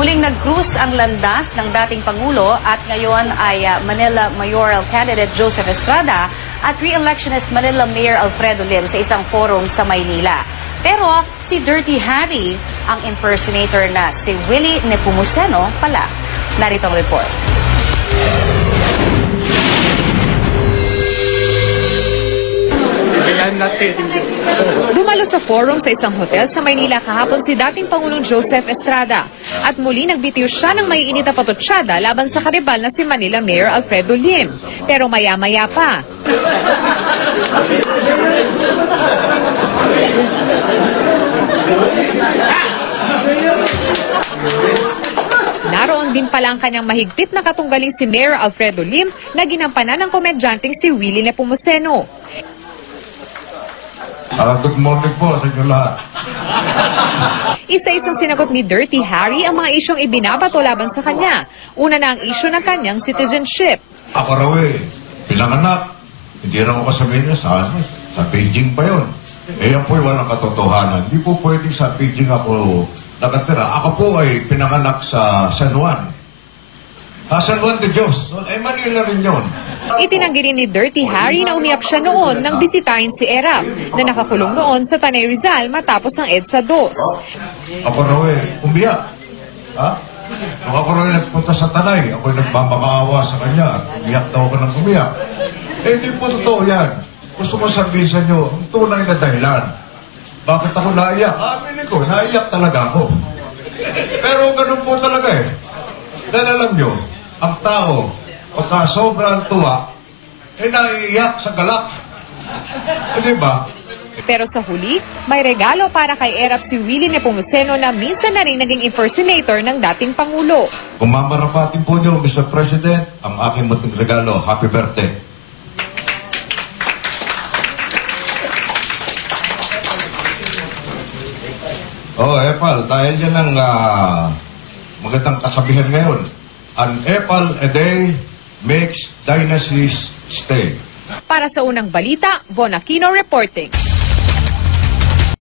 Muling nag-cruise ang landas ng dating Pangulo at ngayon ay Manila Mayoral Candidate Joseph Estrada at re-electionist Manila Mayor Alfredo Lim sa isang forum sa Maynila. Pero si Dirty Harry, ang impersonator na si Willie Nepomuceno pala. Narito ang report. Dumalo sa forum sa isang hotel sa Maynila kahapon si dating Pangulong Joseph Estrada at muli nagbitiw siya ng maiinit na patutsyada laban sa karibal na si Manila Mayor Alfredo Lim. Pero maya-maya pa. Naroon din pala ang kanyang mahigpit na katunggaling si Mayor Alfredo Lim na ginampanan ng komedyanteng si Willie Nepomuceno. Good morning po sa inyo lahat. Isa-isang sinagot ni Dirty Harry ang mga isyong ibinabato laban sa kanya. Una na ang isyu ng kanyang citizenship. Ako raw pinanganak. Hindi raw ako kasabihin niya sa Beijing pa yun. Yan po'y walang katotohanan. Hindi po pwedeng sa Beijing ako nakatira. Ako po ay pinanganak sa San Juan. San Juan de Dios. Manila rin yun. Itinanggi rin ni Dirty Harry na umiyak siya noon nang bisitahin si Erap na nakakulong noon sa Tanay Rizal matapos ang EDSA 2. Ako raw umiyak. Nung ako raw nagpunta sa Tanay, ako'y nagmamakaawa sa kanya. Umiyak daw ako ng umiyak. Hindi po totoo yan. Gusto ko sabihin sa inyo, ang tunay na dahilan. Bakit ako naiyak? Aminin ko, naiyak talaga ako. Pero ganun po talaga Dahil alam nyo, ang tao, pagka sobrang tuwa, naiiyak sa galak. Diba? Pero sa huli, may regalo para kay Erap si Willie Nepomuceno na minsan na rin naging impersonator ng dating Pangulo. Kung mamarapatin po nyo, Mr. President, ang aking munting regalo, happy birthday. Epal, dahil yan ang magandang kasabihan ngayon. An apple a day makes dynasties stay. Para sa unang balita, Von Aquino reporting.